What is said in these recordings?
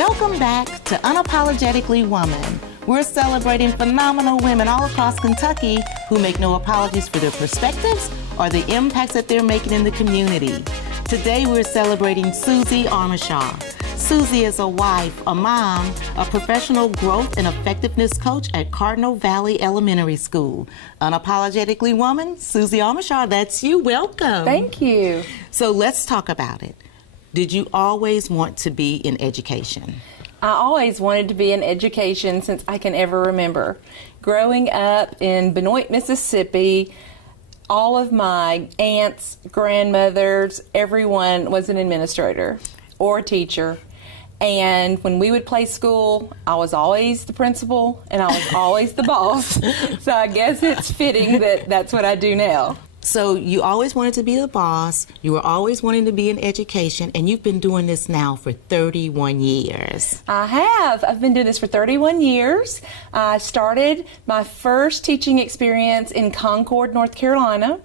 Welcome back to Unapologetically Woman. We're celebrating phenomenal women all across Kentucky who make no apologies for their perspectives or the impacts that they're making in the community. Today we're celebrating Suzy Armishaw. Suzy is a wife, a mom, a professional growth and effectiveness coach at Cardinal Valley Elementary School. Unapologetically Woman, Suzy Armishaw, that's you. Welcome. Thank you. So let's talk about it. Did you always want to be in education? I always wanted to be in education since I can ever remember. Growing up in Benoit, Mississippi, all of my aunts, grandmothers, everyone was an administrator or a teacher. And when we would play school, I was always the principal and I was always the boss. So I guess it's fitting that that's what I do now. So you always wanted to be the boss, you were always wanting to be in education, and you've been doing this now for 31 years. I have. I've been doing this for 31 years. I started my first teaching experience in Concord, North Carolina.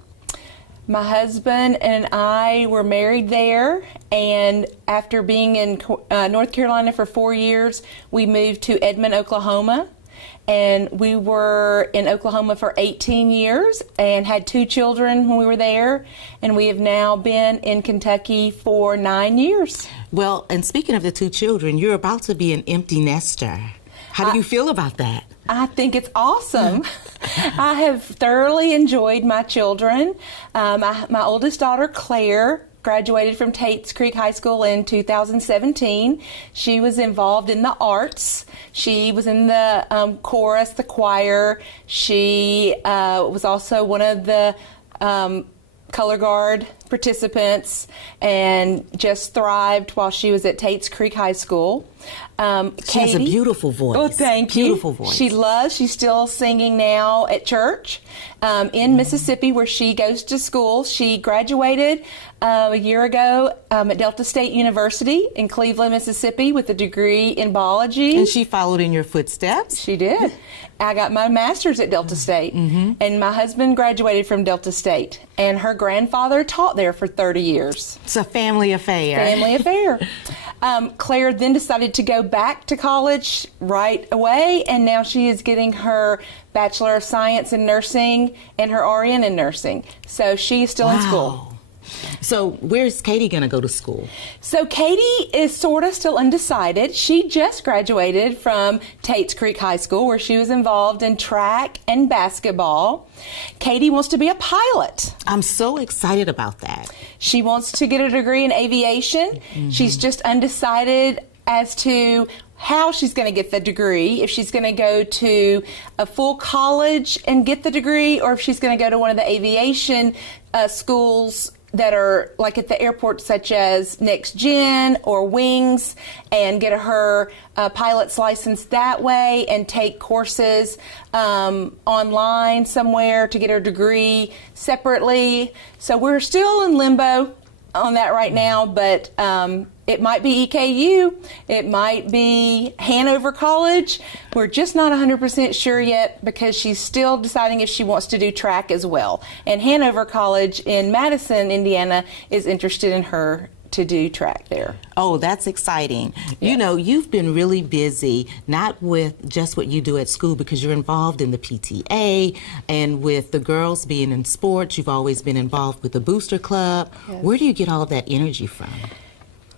My husband and I were married there, and after being in North Carolina for 4 years, we moved to Edmond, Oklahoma. And we were in Oklahoma for 18 years and had 2 children when we were there. And we have now been in Kentucky for 9 years. Well, and speaking of the 2 children, you're about to be an empty nester. How do you feel about that? I think it's awesome. I have thoroughly enjoyed my children. My oldest daughter, Claire, graduated from Tates Creek High School in 2017. She was involved in the arts. She was in the chorus, the choir. She was also one of the color guard participants and just thrived while she was at Tates Creek High School. She has a beautiful voice. Oh, thank you. Beautiful voice. She's still singing now at church in Mississippi where she goes to school. She graduated a year ago at Delta State University in Cleveland, Mississippi with a degree in biology. And she followed in your footsteps? She did. I got my master's at Delta State, and my husband graduated from Delta State, and her grandfather taught there for 30 years. It's a family affair. Family affair. Claire then decided to go back to college right away, and now she is getting her Bachelor of Science in Nursing and her RN in Nursing. So she's still in school. So where's Katie going to go to school? So Katie is sort of still undecided. She just graduated from Tates Creek High School where she was involved in track and basketball. Katie wants to be a pilot. I'm so excited about that. She wants to get a degree in aviation. She's just undecided as to how she's going to get the degree, if she's going to go to a full college and get the degree, or if she's going to go to one of the aviation schools that are like at the airport, such as Next Gen or Wings, and get her pilot's license that way and take courses online somewhere to get her degree separately. So we're still in limbo on that right now, but it might be EKU, it might be Hanover College. We're just not 100% sure yet because she's still deciding if she wants to do track as well. And Hanover College in Madison, Indiana is interested in her to do track there. Oh, that's exciting. Yes. You know, you've been really busy, not with just what you do at school, because you're involved in the PTA and with the girls being in sports. You've always been involved with the Booster Club. Yes. Where do you get all of that energy from?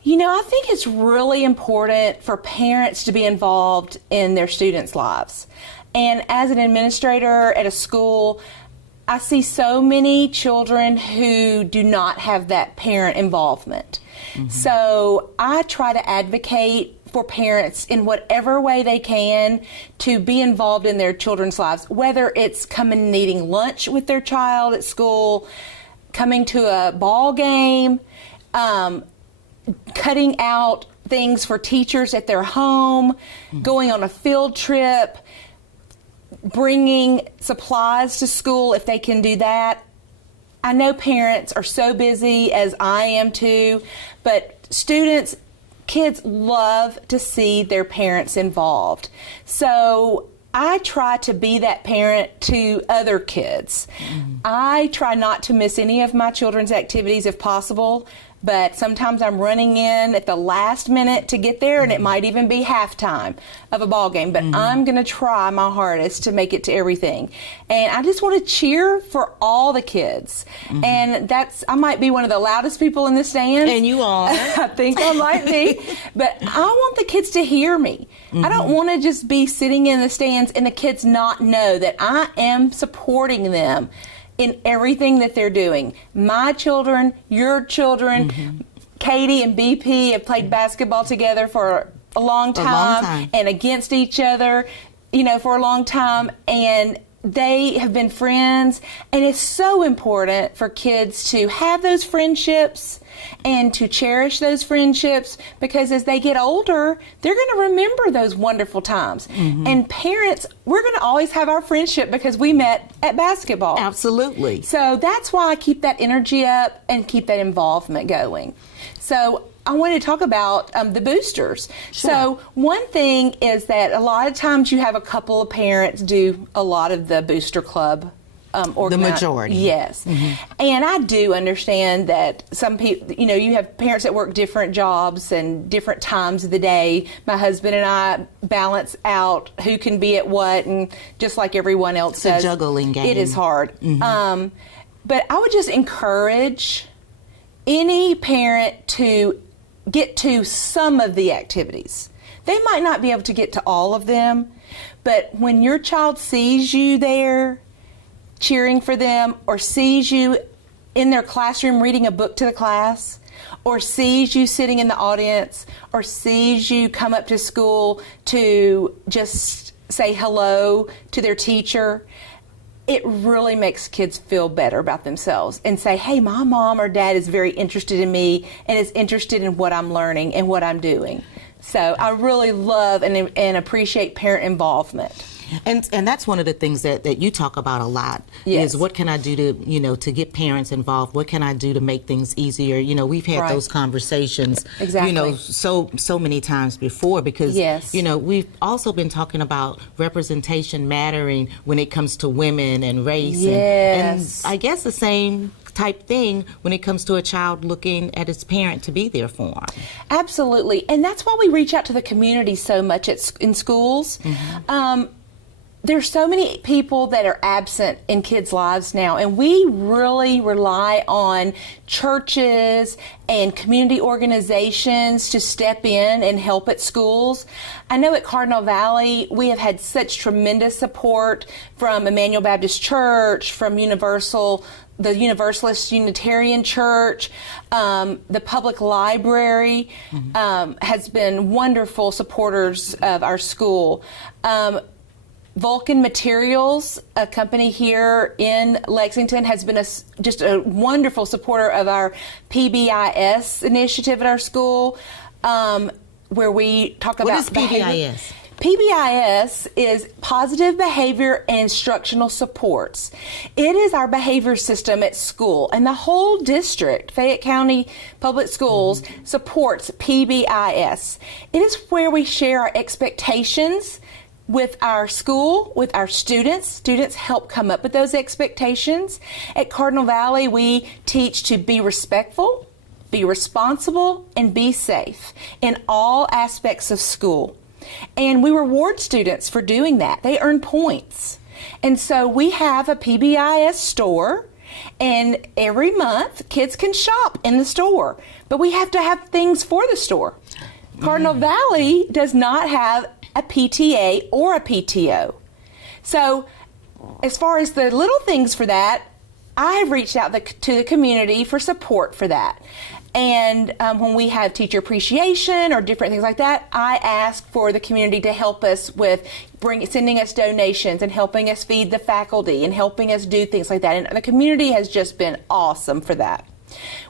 You know, I think it's really important for parents to be involved in their students' lives. And as an administrator at a school, I see so many children who do not have that parent involvement. So I try to advocate for parents in whatever way they can to be involved in their children's lives, whether it's coming and eating lunch with their child at school, coming to a ball game, cutting out things for teachers at their home, going on a field trip, bringing supplies to school if they can do that. I know parents are so busy, as I am too, but kids love to see their parents involved. So I try to be that parent to other kids. I try not to miss any of my children's activities if possible, but sometimes I'm running in at the last minute to get there, and it might even be halftime of a ball game, but I'm going to try my hardest to make it to everything. And I just want to cheer for all the kids. And I might be one of the loudest people in the stands. And you are. I think I might be. But I want the kids to hear me. I don't want to just be sitting in the stands and the kids not know that I am supporting them in everything that they're doing. My children, your children, Katie and BP have played basketball together for a long time, and against each other, for a long time, and they have been friends. And it's so important for kids to have those friendships and to cherish those friendships, because as they get older, they're going to remember those wonderful times. And parents, we're going to always have our friendship because we met at basketball. Absolutely. So that's why I keep that energy up and keep that involvement going. So I want to talk about the boosters. Sure. So one thing is that a lot of times you have a couple of parents do a lot of the booster club. The majority. Yes. And I do understand that some people, you have parents that work different jobs and different times of the day. My husband and I balance out who can be at what, and just like everyone else says. It's a juggling game. It is hard. But I would just encourage any parent to get to some of the activities. They might not be able to get to all of them, but when your child sees you there cheering for them, or sees you in their classroom reading a book to the class, or sees you sitting in the audience, or sees you come up to school to just say hello to their teacher, it really makes kids feel better about themselves and say, hey, my mom or dad is very interested in me and is interested in what I'm learning and what I'm doing. So I really love and appreciate parent involvement. And that's one of the things that you talk about a lot. Yes. Is what can I do to to get parents involved? What can I do to make things easier? We've had those conversations. Exactly. So many times before, because we've also been talking about representation mattering when it comes to women and race. Yes. And I guess the same type thing when it comes to a child looking at its parent to be there for them. Absolutely. And that's why we reach out to the community so much in schools. There's so many people that are absent in kids' lives now, and we really rely on churches and community organizations to step in and help at schools. I know at Cardinal Valley, we have had such tremendous support from Emmanuel Baptist Church, from the Universalist Unitarian Church, the public library has been wonderful supporters of our school. Vulcan Materials, a company here in Lexington, has been just a wonderful supporter of our PGES initiative at our school, where we talk about... What is PGES? PGES is Positive Behavior and Instructional Supports. It is our behavior system at school, and the whole district, Fayette County Public Schools, supports PGES. It is where we share our expectations with our school, with our students. Students help come up with those expectations. At Cardinal Valley, we teach to be respectful, be responsible, and be safe in all aspects of school. And we reward students for doing that. They earn points. And so we have a PGES store, and every month kids can shop in the store. But we have to have things for the store. Cardinal Valley does not have a PTA or a PTO. So as far as the little things for that, I have reached out to the community for support for that. And when we have teacher appreciation or different things like that, I ask for the community to help us with sending us donations and helping us feed the faculty and helping us do things like that. And the community has just been awesome for that.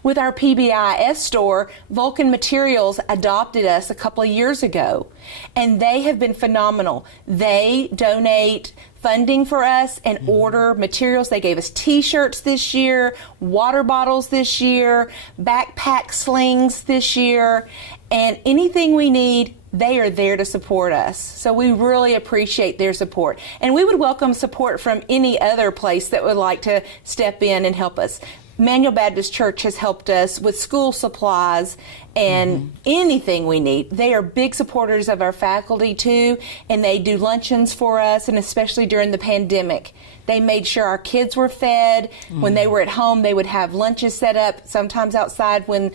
With our PGES store, Vulcan Materials adopted us a couple of years ago, and they have been phenomenal. They donate funding for us and order materials. They gave us t-shirts this year, water bottles this year, backpack slings this year, and anything we need, they are there to support us. So we really appreciate their support. And we would welcome support from any other place that would like to step in and help us. Emmanuel Baptist Church has helped us with school supplies and anything we need. They are big supporters of our faculty too, and they do luncheons for us, and especially during the pandemic. They made sure our kids were fed. When they were at home, they would have lunches set up, sometimes outside when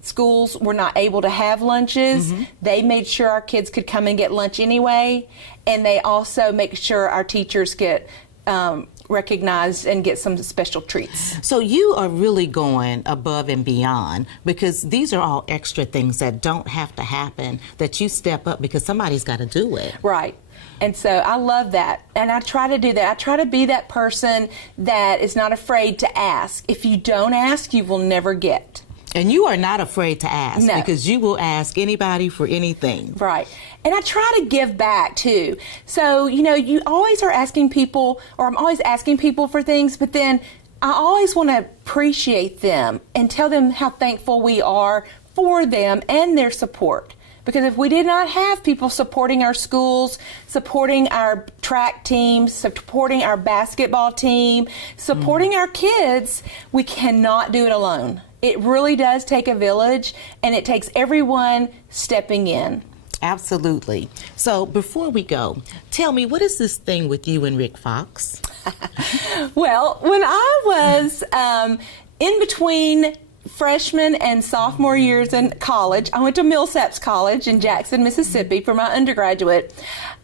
schools were not able to have lunches. They made sure our kids could come and get lunch anyway, and they also make sure our teachers get recognized and get some special treats. So you are really going above and beyond, because these are all extra things that don't have to happen, that you step up because somebody's got to do it. Right. And so I love that. And I try to do that. I try to be that person that is not afraid to ask. If you don't ask, you will never get. And you are not afraid to ask, because you will ask anybody for anything. Right. And I try to give back too. So, you know, you always are asking people, or I'm always asking people for things, but then I always want to appreciate them and tell them how thankful we are for them and their support. Because if we did not have people supporting our schools, supporting our track teams, supporting our basketball team, supporting our kids, we cannot do it alone. It really does take a village, and it takes everyone stepping in. Absolutely. So before we go, tell me, what is this thing with you and Rick Fox? Well, when I was in between freshman and sophomore years in college, I went to Millsaps College in Jackson, Mississippi for my undergraduate.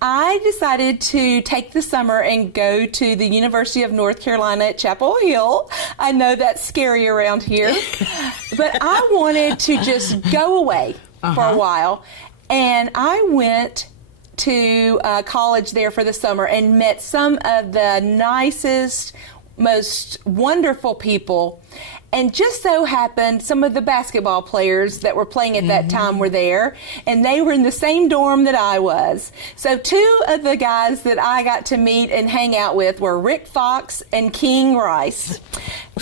I decided to take the summer and go to the University of North Carolina at Chapel Hill. I know that's scary around here, but I wanted to just go away for a while. And I went to college there for the summer and met some of the nicest, most wonderful people. And just so happened, some of the basketball players that were playing at that time were there, and they were in the same dorm that I was. So two of the guys that I got to meet and hang out with were Rick Fox and King Rice.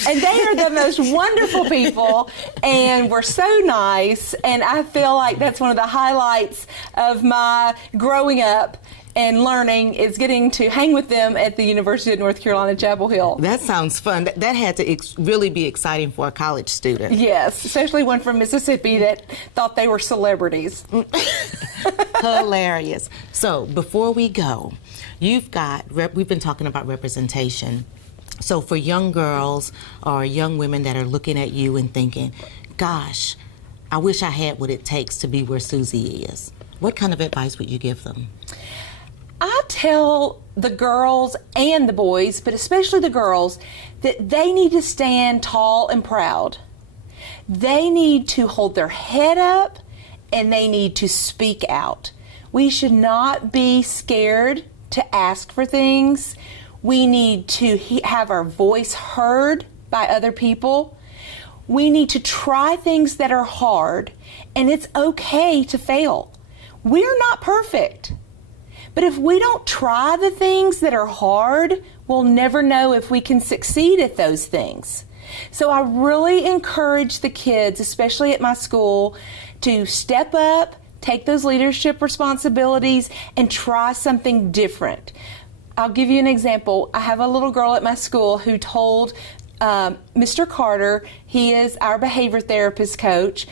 And they are the most wonderful people, and were so nice, and I feel like that's one of the highlights of my growing up and learning, is getting to hang with them at the University of North Carolina, Chapel Hill. That sounds fun. That had to really be exciting for a college student. Yes, especially one from Mississippi that thought they were celebrities. Hilarious. So before we go, we've been talking about representation. So for young girls or young women that are looking at you and thinking, gosh, I wish I had what it takes to be where Suzy is, what kind of advice would you give them? I tell the girls and the boys, but especially the girls, that they need to stand tall and proud. They need to hold their head up, and they need to speak out. We should not be scared to ask for things. We need to have our voice heard by other people. We need to try things that are hard, and it's okay to fail. We're not perfect. But if we don't try the things that are hard, we'll never know if we can succeed at those things. So I really encourage the kids, especially at my school, to step up, take those leadership responsibilities, and try something different. I'll give you an example. I have a little girl at my school who told Mr. Carter, he is our behavior therapist coach,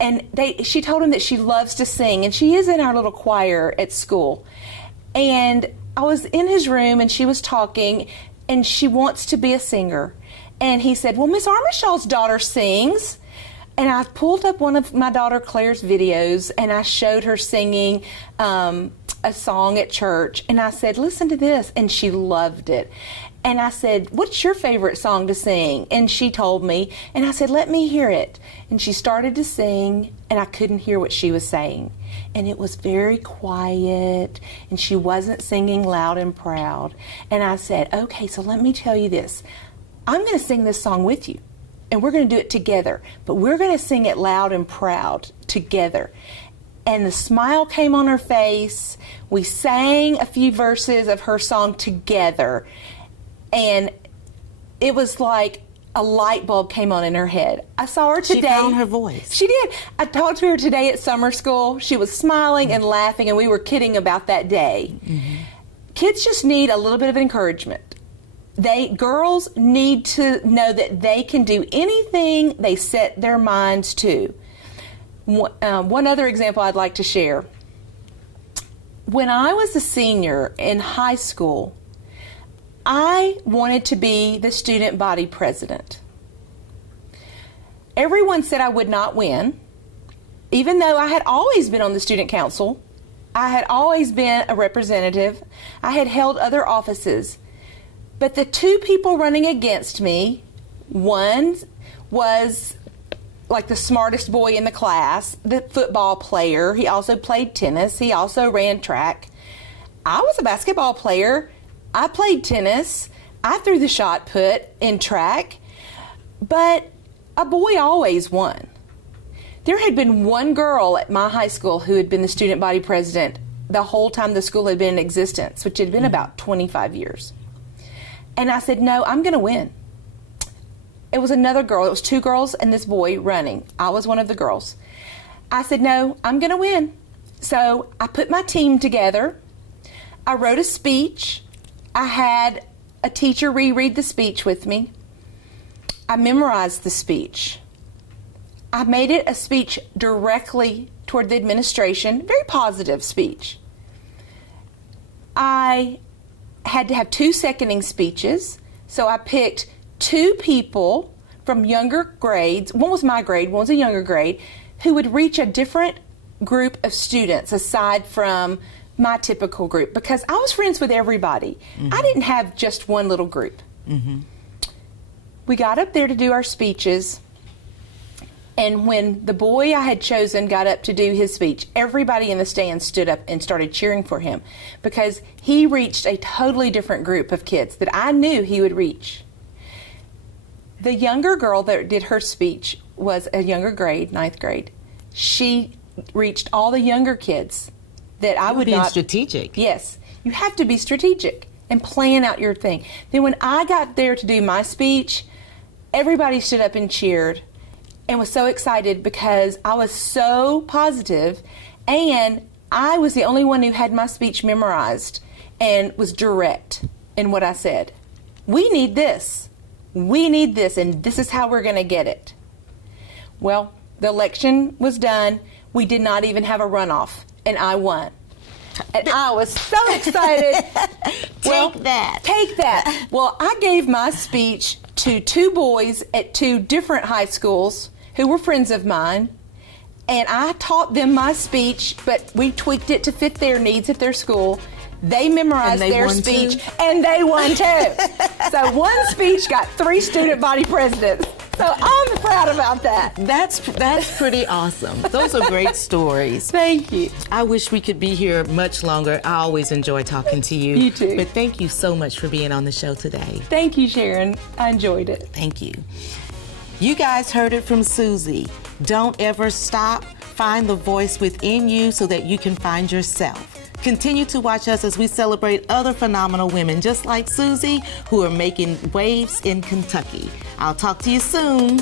and she told him that she loves to sing, and she is in our little choir at school. And I was in his room, and she was talking, and she wants to be a singer. And he said, well, Miss Armishaw's daughter sings. And I pulled up one of my daughter Claire's videos, and I showed her singing a song at church. And I said, listen to this. And she loved it. And I said, what's your favorite song to sing? And she told me, and I said, let me hear it. And she started to sing, and I couldn't hear what she was saying. And it was very quiet, and she wasn't singing loud and proud. And I said, okay, so let me tell you this. I'm going to sing this song with you, and we're going to do it together. But we're going to sing it loud and proud together. And the smile came on her face. We sang a few verses of her song together. And it was like a light bulb came on in her head. I saw her today. She found her voice. She did. I talked to her today at summer school. She was smiling and laughing, and we were kidding about that day. Kids just need a little bit of encouragement. Girls need to know that they can do anything they set their minds to. One other example I'd like to share. When I was a senior in high school, I wanted to be the student body president. Everyone said I would not win, even though I had always been on the student council. I had always been a representative. I had held other offices. But the two people running against me, one was like the smartest boy in the class, the football player. He also played tennis. He also ran track. I was a basketball player. I played tennis. I threw the shot put in track. But a boy always won. There had been one girl at my high school who had been the student body president the whole time the school had been in existence, which had been about 25 years. And I said, no, I'm going to win. It was another girl. It was two girls and this boy running. I was one of the girls. I said, no, I'm going to win. So I put my team together. I wrote a speech. I had a teacher reread the speech with me. I memorized the speech. I made it a speech directly toward the administration, very positive speech. I had to have 2 seconding speeches, so I picked 2 people from younger grades, one was my grade, one was a younger grade, who would reach a different group of students aside from my typical group, because I was friends with everybody. I didn't have just one little group. We got up there to do our speeches, and when the boy I had chosen got up to do his speech, everybody in the stands stood up and started cheering for him, because he reached a totally different group of kids that I knew he would reach. The younger girl that did her speech was a younger grade, 9th grade. She reached all the younger kids that I would not. Being strategic. Yes, you have to be strategic and plan out your thing. Then when I got there to do my speech, everybody stood up and cheered and was so excited because I was so positive, and I was the only one who had my speech memorized and was direct in what I said. We need this. We need this, and this is how we're going to get it. Well, the election was done. We did not even have a runoff, and I won. And I was so excited. Take that. Take that. Well, I gave my speech to 2 boys at 2 different high schools who were friends of mine, and I taught them my speech, but we tweaked it to fit their needs at their school. They memorized their speech, and they won too. So one speech got 3 student body presidents. So I'm proud about that. That's pretty awesome. Those are great stories. Thank you. I wish we could be here much longer. I always enjoy talking to you. You too. But thank you so much for being on the show today. Thank you, Sharon. I enjoyed it. Thank you. You guys heard it from Suzy. Don't ever stop. Find the voice within you so that you can find yourself. Continue to watch us as we celebrate other phenomenal women just like Suzy, who are making waves in Kentucky. I'll talk to you soon.